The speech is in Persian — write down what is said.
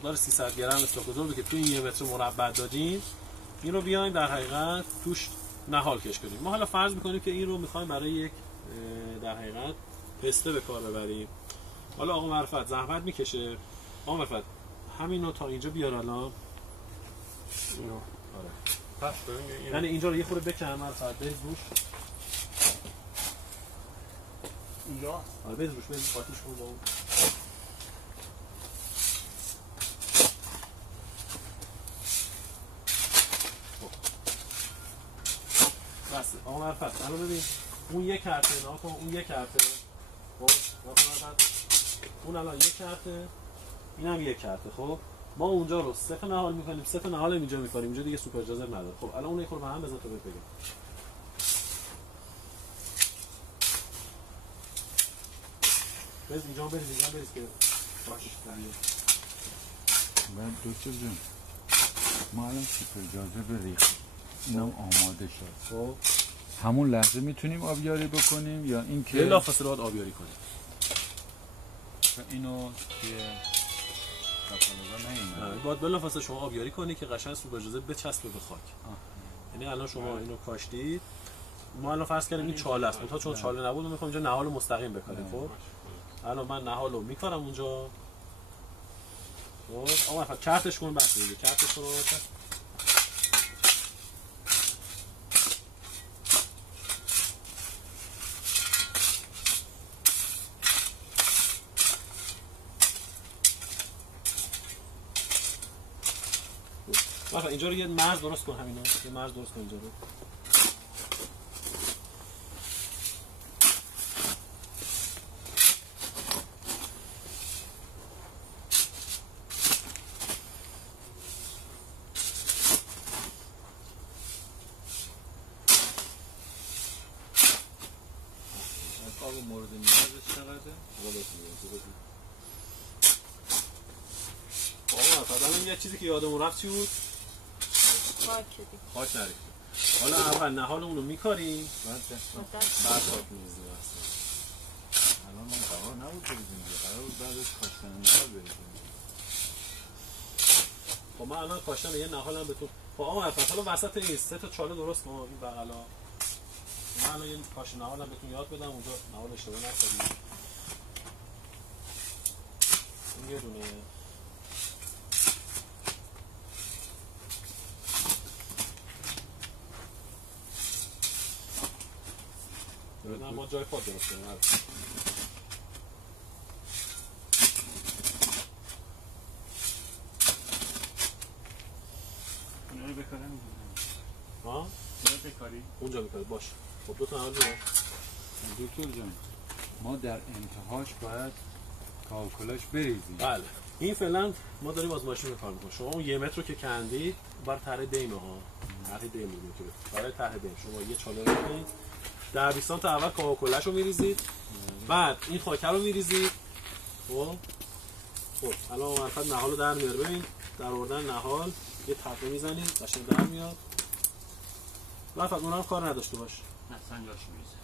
مقدار 300 گرم استاکوزور که توی این 1 متر مربع دادیم، این رو بیایم در حقیقت توش نهال کش کنیم. ما حالا فرض می‌کنیم که این رو می‌خوایم برای یک در حقیقت پسته به کار ببریم. حالا آقا معرفت زحمت میکشه. آقا معرفت همین رو تا اینجا بیار الان. اینو آره. پس یعنی اینجا رو یه خورده بکن معرفت بریز روش. اینجا آره بریز روش بریز قاطیش کن با اون. بس آقا معرفت الان ببین اون یک کرته نها کن، اون یک کرته. خب اون الان یک کرته، اینم یک کرته. خب ما اونجا رو 3 تا نهال میکنیم، 3 تا نهال اینجا میکنیم، اینجا دیگه سوپر جازر نداره. خب الان اون یه خورده هم بزن تو بگم. بز اینجا بریز که باشه دیگه. بعد دکتر جان ما الان سوپر جازر ریختیم، اینم آماده شد. خب همون لحظه میتونیم آبیاری بکنیم یا اینکه بلافاصله باید آبیاری کنیم؟ اینو توی باید بلافاصله شما آبیاری کنی که قشنگ سوپر جازر بچسبه به خاک. یعنی الان شما اینو کاشتید، ما الان فرض کردیم این چاله است، تا چون چاله نبود ما می‌خوایم اینجا نهال مستقیم بکاریم. خب الان من نهال رو میکارم اونجا. خب آقا فقط کارتش کن بس دیگه، کارتش کن. مثلا اینجا رو یه مرز درست کن، همینا یه مرز درست کن اینجا رو. آب مورد نیازش چقدره؟ آقا مثلا یه چیزی که یادمون رفت چی بود؟ خاک نریختیم. حالا اول نهالمون رو میکاریم بعد خاک می‌ریزیم. الان ما قرار نبود بریزیم، قرار بود بعدش کاشتن نهال بریزیم. خب من الان کاشتن یه نهالم بهتون. خب آقا حالا وسط این 3 تا چاله درست کن این بغلا. من الان یه کاشتن نهالم بهتون یاد بدم، اونجا نهال اشتباه نکنید. این یه دونه نه ما جای پاد درست کنیم. اینو بکارم ها؟ اینو بکاری؟ اونجا بکاری باشه. خب دو تا نهال بیار. دکتر جان ما در انتهاش باید کاوکلاش بریزیم. بله این فعلا ما داریم از ماشین کار میکنیم. شما اون 1 متر رو که کندید برای طرح دیمه ها، طرح دیم میگیم که برای طرح دیم شما یه چاله بکنید، در 20 تا اول کاوکلاش رو میریزید، بعد این خاکه رو میریزید. خب الان معرفت نهال رو در میاره. ببین در آوردن نهال یه تپه میزنید قشنگ در میاد. معرفت اونم کار نداشته باش. اصلا جاش میریزه.